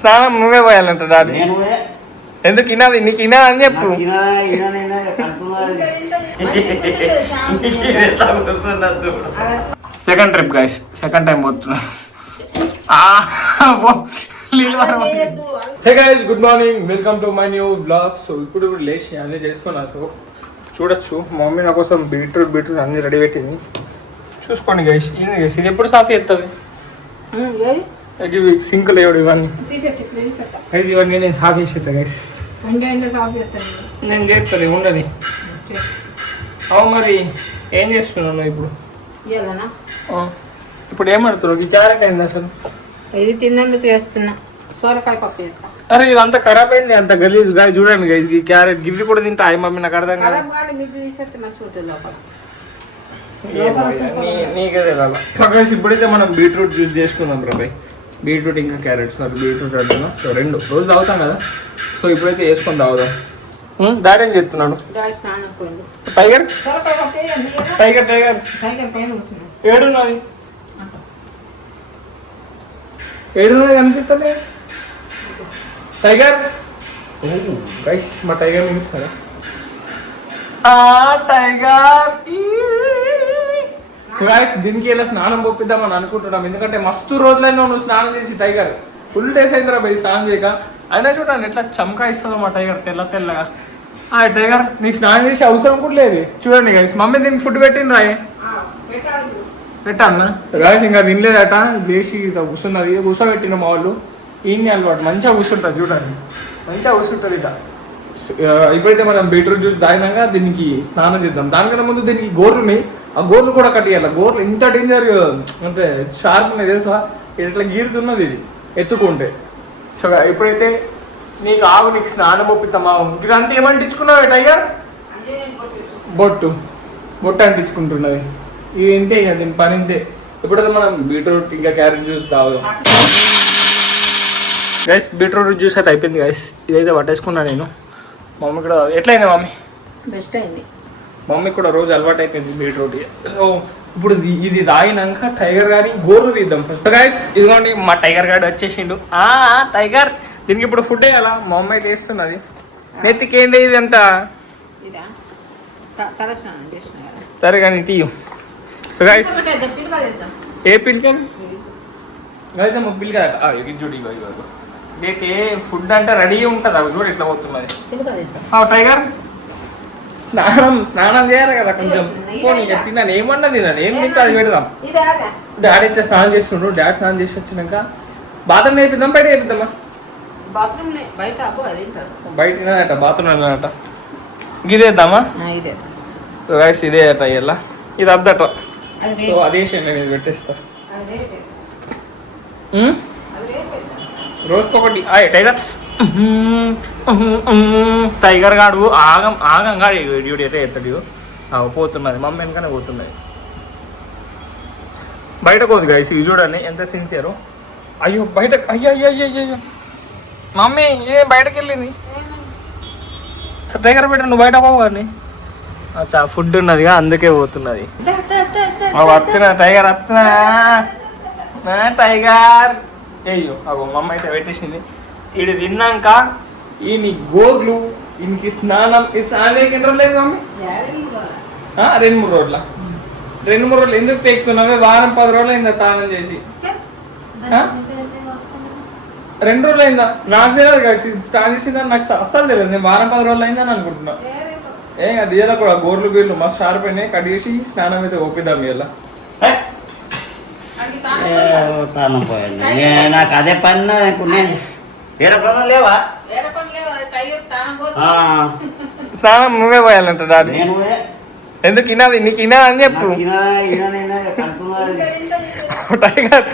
స్నానం నువ్వే పోయాలంట డాడీ. ఎందుకు ఇనాది నీకు ఇనా అని చెప్పు. Second trip guys, second time పోతున్నా. Hey guys, good morning, welcome to my new blog. So ఇప్పుడు లేచి అన్నీ చేసుకున్నా. సో చూడొచ్చు, మా మమ్మీ నా కోసం బీట్రూట్ అన్నీ రెడీ పెట్టింది. చూసుకోండి గైస్. ఏంది గైస్ ఇది ఎప్పుడు సాఫ్ చేస్తుంది? ఇవి సింకులు లేవు ఇవన్నీ. గైస్ ఇవన్నీ నేను సాఫ్ చేసేస్తా గైస్. నేను చేస్తాను ఉండని. అవు మరి ఏం చేస్తున్నాను ఇప్పుడు? ఇప్పుడు ఏమడుతున్నావు? క్యారెట్ అయింది అసలు. ఇది తిన్నందుకు వేస్తున్నా. సోరకాయ పప్పు చేస్తా. అరే ఇది అంత ఖరాబ్ అయింది, అంత గలీజ్ గా. చూడండి గైస్, ఈ క్యారెట్ గివ్వి కూడా తింటా. అయ్యి మమ్మీ నాకు అర్థం కాదు. నీకే తెలియాలి. గైస్ ఇప్పుడైతే మనం బీట్రూట్ జ్యూస్ చేసుకుందాం రా బాయ్. బీట్రూట్ ఇంకా క్యారెట్. సారీ బీట్రూట్ అడ్డాను. సో రెండు రోజు తాగుతాం కదా. సో ఇప్పుడైతే వేసుకొని తాగుదాం. డాడీ ఏం చెప్తున్నాడు? టైగర్ టైగర్ టైగర్ ఏడున్నది? ఏడున్నది కనిపిస్తలే. టైగర్ గైస్, మా టైగర్ నిలుస్తారా? టైగర్. సో గైస్ దీనికి ఇలా స్నానం పంపిద్దామని అనుకుంటున్నాం. ఎందుకంటే మస్తు రోజులైనా నువ్వు స్నానం చేసి టైగర్. ఫుల్ డేస్ అయిందిరా బై స్నానం చేయక. అయినా చూడండి ఎట్లా చమకాయిస్తుందో మా టైగర్, తెల్ల తెల్లగా. టైగర్ నీకు స్నానం చేసే అవసరం కూడా లేదు. చూడండి గైస్, మమ్మీ దీనికి ఫుడ్ పెట్టింది రాయే. పెట్టాలన్నా గైస్? ఇంకా తినలేదట. లేచి కూర్చున్నది. కూర్చోబెట్టిన మా వాళ్ళు. ఏం అలవాటు మంచిగా కూర్చుంటుంది. చూడండి మంచిగా కూర్చుంటుంది ఇట. ఇప్పుడైతే మనం బీట్రూట్ జ్యూస్ తాగినాక దీనికి స్నానం చేద్దాం. దానికన్నా ముందు దీనికి గోర్లు ఉన్నాయి. ఆ గోర్లు కూడా కట్టేయాలి. గోర్లు ఎంత డేంజర్ అంటే షార్ప్ ఉన్నాయి తెలుసా? ఇట్లా గీరుతున్నది ఇది ఎత్తుకుంటే. సో ఇప్పుడైతే నీకు నీకు స్నానం ఒప్పిస్తామా? ఇదంతా ఏమంటించుకున్నావు టైగర్? బొట్టు అంటించుకుంటున్నది. ఇది ఇంతే ఇక దీని పని ఇంతే. ఇప్పుడైతే మనం బీట్రూట్ ఇంకా క్యారెట్ జ్యూస్ తాగుదాం గైస్. బీట్రూట్ జ్యూస్ అయితే అయిపోయింది గైస్. ఇదైతే పట్టేసుకున్నా నేను. మమ్మీ కూడా ఎట్లయింది మమ్మీ? బెస్ట్ అయింది. మమ్మీ కూడా రోజు అలవాటు అయిపోయింది బీట్రూట్. సో ఇప్పుడు ఇది తాగినాక టైగర్ గారి గోర్లు తీద్దాం ఫస్ట్ గైస్. ఇదిగోండి మా టైగర్ గారు వచ్చేసిండు. టైగర్ దీనికి ఇప్పుడు ఫుడ్ వేయాలా? మా మమ్మీ అయితే వేస్తున్నది. నెత్తికి ఏంటి ఇది అంతా? సరే కానీ టీయు. సో గైస్ ఏ పిల్లి గైస్? అమ్మ పిల్లి కదా చూడు. ఇదైతే ఫుడ్ అంటే రెడీ ఉంటుంది. అవి చూడు ఎట్లా పోతున్నది. టైగర్ స్నానం చేయాలి కదా కొంచెం. పోనీ తిన్నాను, ఏమన్నా తిన్నాను. ఏం తింటే అది పెడదాం. డాడీ అయితే స్నానం చేస్తుండ్రు. డాడీ స్నానం చేసి వచ్చినాక బాత్రూమ్ వేపిద్దాం, బయట వేపిద్దామా? బయట బాత్రూమ్ వెళ్ళాలట. ఇదేద్దామా? గైస్ ఇదే అట. ఇలా ఇది అద్దట. సో అదేసి నేను ఇది పెట్టేస్తా. రోజుకొకటి. టైగర్ టైగర్ గాడు ఆగంగా డ్యూటీ అయితే ఎత్తడు. పోతున్నది మమ్మీ వెనకనే పోతున్నది. బయట పోదు గైస్. ఇవి చూడండి ఎంత సిన్సియరు. అయ్యో బయట అయ్యో మమ్మీ ఏ బయటకు వెళ్ళింది. టైగర్ బయట నువ్వు బయట పోవాలి. అచ్చా ఫుడ్ ఉన్నదిగా అందుకే పోతున్నది. వస్తున్నా టైగర్ వస్తున్నా. టైగర్ అయ్యో అగో మమ్మ అయితే పెట్టేసింది. ఇది తిన్నాక ఈ నీ గోర్లు ఇంకి స్నానం. ఈ స్నానం ఎన్ని రోజులు లేదు మమ్మీ? 2-3 రోజుల. 2-3 రోజులు ఎందుకు తెక్కుతున్నావే? వారం 10 రోజులు అయిందా స్నానం చేసి? 2 రోజులు అయిందా? నాకు తెలియదు కదా స్నానం చేసిందని. నాకు అస్సలు తెలియదు. నేను వారం 10 రోజులు అయిందని అనుకుంటున్నా. అది ఏదో కూడా గోర్లు బీర్లు మస్తు షార్ప్ అయినాయి. కట్ చేసి స్నానం అయితే ఒప్పిద్దాం. ఇలా నాకు అదే పని. వేరే పనులు లేవా? స్నానం నువ్వే పోయాలంట డాడీ. ఎందుకు ఇనాది నీకు ఇనా అని చెప్పు. టైగర్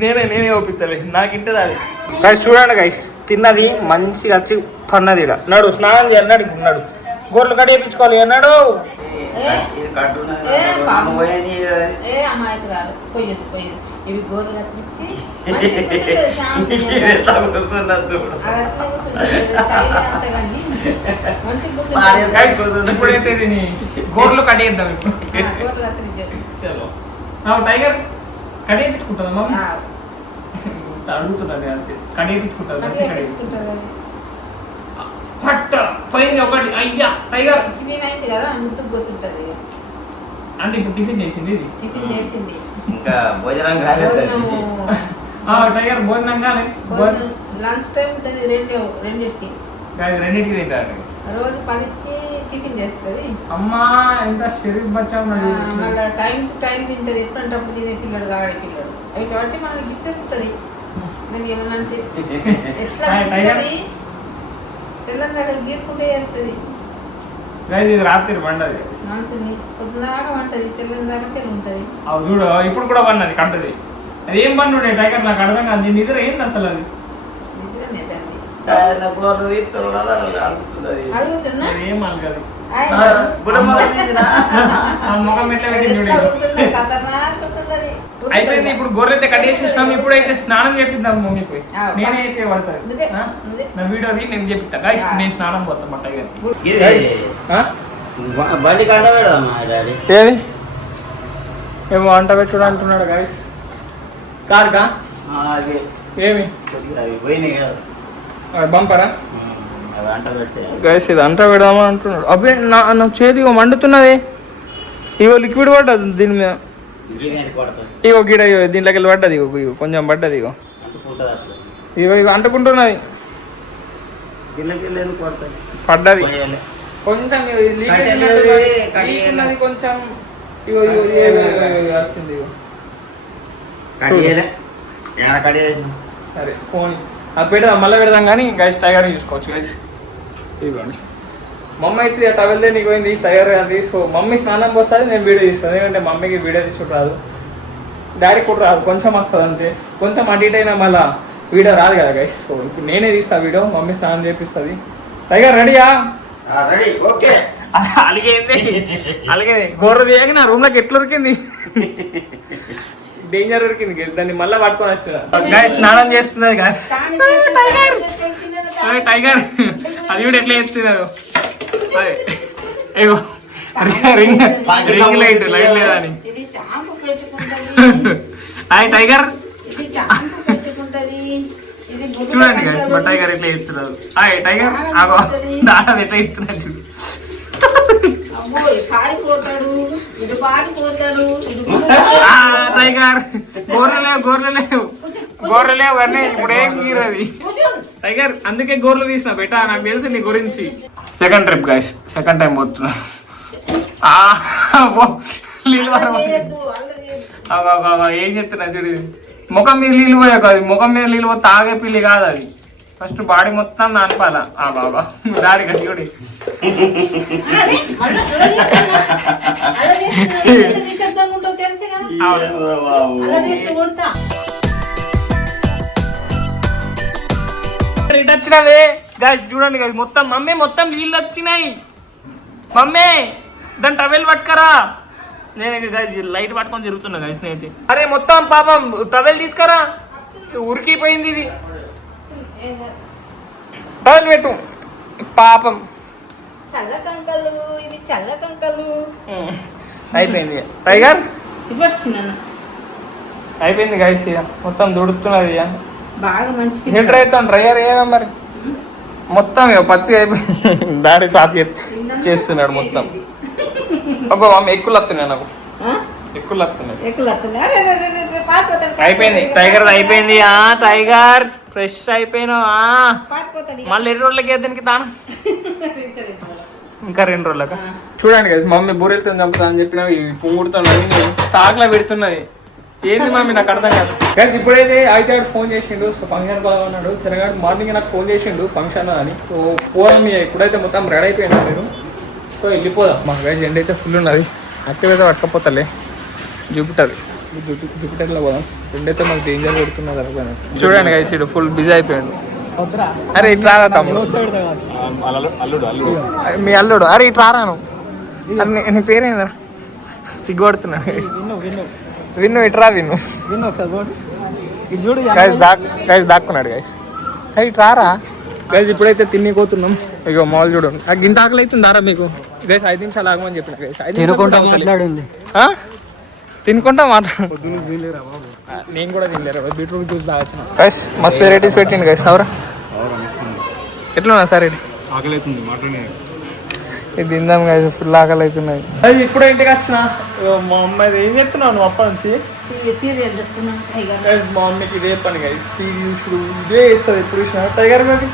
నేనే ఒప్పిస్తలే. నాకు ఇంటది అది. గైస్ చూడండి గైస్, తిన్నది మంచిగా వచ్చి పన్నది. ఇక నడు స్నానం చేయాలి. నడు గోర్లు కట్ చేయించుకోవాలి అన్నాడు. ఇవి గోర్లు కట్టించి ఇప్పుడైతే గోర్లు కట్టేద్దాం. టైగర్ కట్టేయించుకుంటుందా అడుగుతున్నది అంతే. కడిగించుకుంటారు తెచ్చుకుంటారు కదా. పట్ట పోయింది ఒకటి. అయ్యా టైగర్ టిఫిన్ అయింది కదా గుర్తుకు కూర్చుంటది. అంటే ఇప్పుడు టిఫిన్ చేసింది ఇది. టిఫిన్ చేసింది. ఇంకా భోజనం కాలేదు. టైగర్ భోజనం కానీ లంచ్ టైం రెండింటికి రెండింటికి తింటారు. రోజు 10కి టిఫిన్ చేస్తుంది. అమ్మా ఎంత షరీఫ్ బచ్చా ఉన్నాడు. మళ్ళీ టైం టు టైం తింటది. ఎప్పుడంటప్పుడు తినే పిల్లడు కావాడి పిల్లడు అవి కాబట్టి మనకి ఇచ్చేస్తుంది. నేను ఏమన్నా అంటే ఎట్లా తింటుంది తెల్లని దగ్గర గీరుకుంటే చేస్తుంది. ఇది రాత్రి పండది మనసుని పొద్దుదాకా వంటది తెల్లని దాకా తెలు ఉంటుంది. అవి చూడు ఇప్పుడు కూడా పన్నది కంటది. అది ఏం పండుడే టైగర్ నాకు అర్థం కాదు. దీని నిద్ర ఏంది అసలు అది? అడుగుతున్నా ఏం అలగదు. ముఖం ఎట్లా పెట్టింది చూడు. అయిపోయింది ఇప్పుడు గొర్రెతే కట్టేసేసినాం. ఇప్పుడైతే స్నానం చేపిద్దాం మమ్మీకి. నేనే అయితే పడతాను నా వీడియోని నేను చేపిస్తా. గాయస్ నేను స్నానం పోతాం మా టైగర్. బండి కంట పెడదామా డాడీ? ఏది ఏమో వంట పెట్టుడు అంటున్నాడు గాయస్. కార్కా ఏమి పోయినాయి కదా బంపరా అంట పెట్టే గాయస్. ఇది అంట పెడదామా అంటున్నాడు. అబ్బే నా చేతి ఇగో మండుతున్నది. ఇగో లిక్విడ్ పడ్డది దీని మీద. ఇగో గిడ దీంట్లోకి వెళ్ళి పడ్డది. ఇగో ఇగో కొంచెం పడ్డది. ఇగో ఇగో ఇగో అంటుకుంటున్నది. పడ్డది కొంచెం కొంచెం. ఇగో ఇగో వచ్చింది. ఇగో సరే ఫోన్ అది పెడదాం మళ్ళీ పెడదాం కానీ గైస్ టైగర్ చూసుకోవచ్చు గైస్. ఇవ్వండి మమ్మీ అయితే టవెల్ నీకు పోయింది టైగర్ అది. సో మమ్మీ స్నానం పోస్తుంది నేను వీడియో తీస్తాను. ఎందుకంటే మమ్మీకి వీడియో తీసుకుంటూ రాదు, డాడీకి కూడా రాదు, కొంచెం వస్తుంది అంతే. కొంచెం అటు ఇటు అయినా మళ్ళీ వీడియో రాదు కదా గైస్. సో ఇప్పుడు నేనే తీస్తా వీడియో, మమ్మీ స్నానం చేపిస్తుంది. టైగర్ రెడీయా? అలాగేంది అలాగే గొర్రె తీయక నా రూమ్లోకి ఎట్లా ఉరికింది. డేంజర్ ఉరికింది దాన్ని మళ్ళీ పట్టుకొని వస్తున్నా. గాయస్ స్నానం చేస్తున్నది గాయస్. టైగర్ అది కూడా ఎట్లా చేస్తున్నారు. రింగ్ లైట్ లేదని. హాయ్ టైగర్ చూడండి గైస్ మా టైగర్ ఎట్లా చేస్తున్నారు. హాయ్ టైగర్ ఆగో దాటా ఎట్లా చేస్తున్నారు చూడు. టైగర్ గొర్రెలేవు అన్నీ ఇప్పుడు ఏం గీరది టైగర్. అందుకే గొర్రెలు తీసిన బెటా, నాకు తెలుసు నీ గురించి. Second trip guys, second time పోతున్నా. నీళ్ళు ఏం చెప్తున్నా చూడు. ముఖం మీద నీళ్ళు పోయా కాదు, ముఖం మీద నీళ్ళు పోతే తాగే పిల్లి కాదు అది. ఫస్ట్ బాడీ మొత్తం నానిపాల. బాబా దాడి కట్టి కూడా ఇటు వచ్చినవే గాయస్ చూడండి గాయస్. మొత్తం మమ్మీ మొత్తం నీళ్ళు వచ్చినాయి. మమ్మీ దాని టవెల్ పట్టుకరా. నేను గాయస్ లైట్ పట్టుకొని తిరుగుతున్నా గాయస్ నేనైతే. అరే మొత్తం పాపం టవెల్ తీసుకురా, ఉరికిపోయింది ఇది. టవెల్ పెట్టు పాపం. అయిపోయింది టైగర్, అయిపోయింది గాయస్. ఇక మొత్తం దుడుతున్నది. బాగా మంచి హీటర్ అవుతాను డ్రైయర్ ఏ మరి మొత్తం ఇక పచ్చిగా అయిపోయింది. దారి సాఫ్ చేస్తున్నాడు మొత్తం. అబ్బా మమ్మీ ఎక్కులు వస్తున్నాయి నాకు, ఎక్కులు వస్తున్నాయి. అయిపోయింది టైగర్ అయిపోయింది. టైగర్ ఫ్రెష్ అయిపోయినావా? మళ్ళీ 2 రోజులకి దీనికి తాను ఇంకా 2 రోజులకా? చూడండి కదా మమ్మీ బూరెలతో చంపుతా అని చెప్పిన పుంగుడుతో స్టాక్ లో పెడుతున్నది. ఏంది మమ్మీ నాకు అర్థం కాదు గైస్. ఇప్పుడైతే అయితే ఫోన్ చేసిండు. సో ఫంక్షన్ కూడా ఉన్నాడు. చిన్నగాడు మార్నింగ్ నాకు ఫోన్ చేసిండు ఫంక్షన్ అని. సో పోదాం ఇప్పుడైతే మొత్తం రెడీ అయిపోయినా నేను. సో వెళ్ళిపోదాం మా గైస్. ఎండ్ అయితే ఫుల్ ఉన్నది. యాక్టివ్ అయితే పట్టకపోతలే జూపిటర్లో పోదాం. ఎండైతే మాకు డేంజర్ కొడుతున్నది అనుకోని. చూడండి గైస్ ఇటు ఫుల్ బిజీ అయిపోయాడు. అరే ఇట్లా రా తమ్ముడు, మీ అల్లుడు. అరే ఇట్లా రాను. నీ పేరేందా? సిగ్గుపడుతున్నాడు. విన్ను ఇట్రా విన్ను గైస్ దాక్కున్నాడు గైస్. అరే ఇట్లా రా గైస్. ఇప్పుడైతే తినిపోతున్నాం. ఇక మాల్ చూడండి. ఆ గింత ఆకలి అవుతుందారా మీకు గైస్? 5 నిమిషాలు ఆగమని చెప్పిన గైస్. తినుకుంటా మాట్లాడు. నేను కూడా తినలేరు బీట్రూట్ జ్యూస్ తాగొచ్చిన గైస్ మస్తు వెరైటీస్ పెట్టిండు గైస్ అవరా ఎట్లా సార్ ఇది ఆకలి అవుతుంది మాట్లాడే ఇది తిందాం గైస్ ఫుల్ ఆకలి అవుతున్నాయి అది ఇప్పుడు ఇంటికి వచ్చిన మా అమ్మాయి ఏం చెప్తున్నావు నువ్వు అప్ప నుంచి గైస్ మా మమ్మీకి ఇదే పని గైస్ చూసుడు ఇదే వేస్తుంది ఎప్పుడు చూసినా టైగర్ బేబీ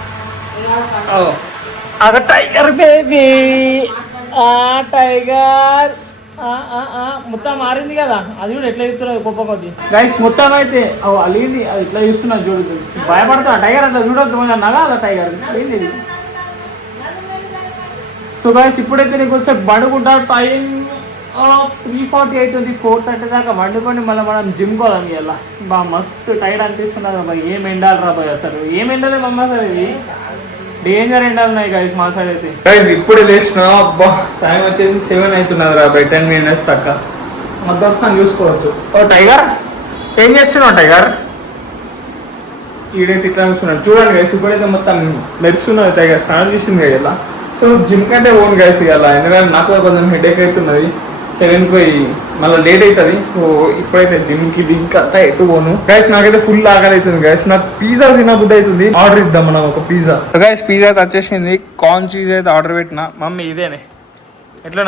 అగ టైగర్ బేబీ టైగర్ మొత్తం మారింది కదా అది కూడా ఎట్లా చూస్తున్నది గొప్ప కొద్ది గైస్ మొత్తం అయితే అలిగింది అది ఇట్లా చూస్తున్నది చూడు భయపడుతున్నా టైగర్ అట్లా చూడొద్దు కొంచెం నగా అలా టైగర్ ఏంది సో గైస్ ఇప్పుడైతే నీకు వస్తే బండుకుంటా టైం 3:40 అవుతుంది 4:30 దాకా వండుకొని మళ్ళీ మనం జిమ్ కోదాం ఇలా బాగా మస్తు టైర్డ్ అనిపిస్తున్నది అబ్బా ఏం ఎండాలి రాబోయ్ అసలు ఏం ఎండలే మమ్మ సార్ ఇది డేంజర్ ఎండాలు ఉన్నాయి గైస్ మా సైడ్ అయితే గైస్ ఇప్పుడు లేచిన అబ్బా టైం వచ్చేసి 7 అవుతున్నది రాబోయ్ 10 minutes దాకా మొత్తం చూసుకోవచ్చు ఓ టైగర్ ఏం చేస్తున్నావు టైగర్ ఈడైతే ఇట్లా చూస్తున్నాడు చూడండి గైస్ ఇప్పుడైతే మొత్తం మెరుస్తున్నది టైగర్ స్నానం చేసింది కదా ఇలా సో జిమ్ కంటే ఓన్ గైస్ ఇవ్వాలి ఎందుకంటే నాకు కూడా కొంచెం హెడేక్ అవుతున్నది 7కి పోయి మళ్ళీ లేట్ అవుతుంది సో ఇప్పుడైతే జిమ్కి లింక్ అంతా ఎటు పోను గైస్ నాకైతే ఫుల్ ఆకలి అవుతుంది గైస్ నాకు పిజ్జా తినబుద్ధి అవుతుంది ఆర్డర్ ఇద్దాం మనం ఒక పిజ్జా గైస్ పిజ్జా అయితే వచ్చేసింది కార్న్ చీజ్ అయితే ఆర్డర్ పెట్టిన మమ్మీ ఇదేనే ఎట్లా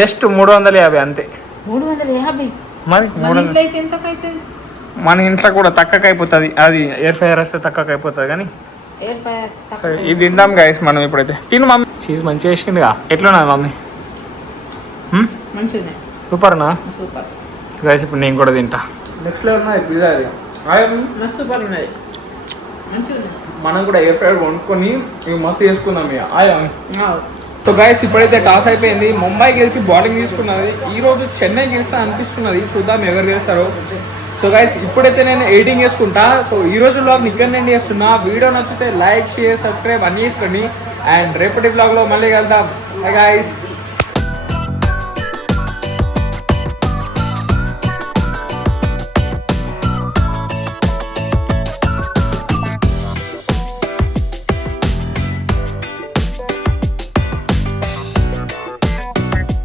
జస్ట్ 350 అంతే 350 మరి 300 మన ఇంట్లో కూడా తక్కువకి అయిపోతుంది అది ఎయిర్ ఫ్రైయర్ వస్తే తక్కువకి అయిపోతుంది కానీ సరే ఇది తిందాం గైస్ మనం ఇప్పుడైతే తిను మమ్మీ చీజ్ మంచిగా వేసిందిగా ఎట్లున్నది మమ్మీ సూపర్నా గైస్ ఇప్పుడు నేను కూడా తింటా నెక్స్ట్ లెవెల్ ఉన్నది పిజ్జా సూపర్ ఉన్నది మనం కూడా ఎయిర్ ఫ్రైయర్ వండుకొని ఇవి మస్తు చేసుకుందాం ఇక సో గైస్ ఇప్పుడైతే టాస్ అయిపోయింది ముంబై గెలిచి బౌలింగ్ తీసుకున్నది ఈరోజు చెన్నై గెలిస్తా అనిపిస్తున్నది చూద్దాం ఎవరు గెలుస్తారో సో గైస్ ఇప్పుడైతే నేను ఎడిటింగ్ చేసుకుంటా సో ఈ రోజు వ్లాగ్ ఇక్కడ నేను చేస్తున్నా వీడియో నచ్చితే లైక్ షేర్ సబ్స్క్రైబ్ అన్నీ చేసుకోండి అండ్ రేపటి వ్లాగ్లో మళ్ళీ కలుద్దాం గైస్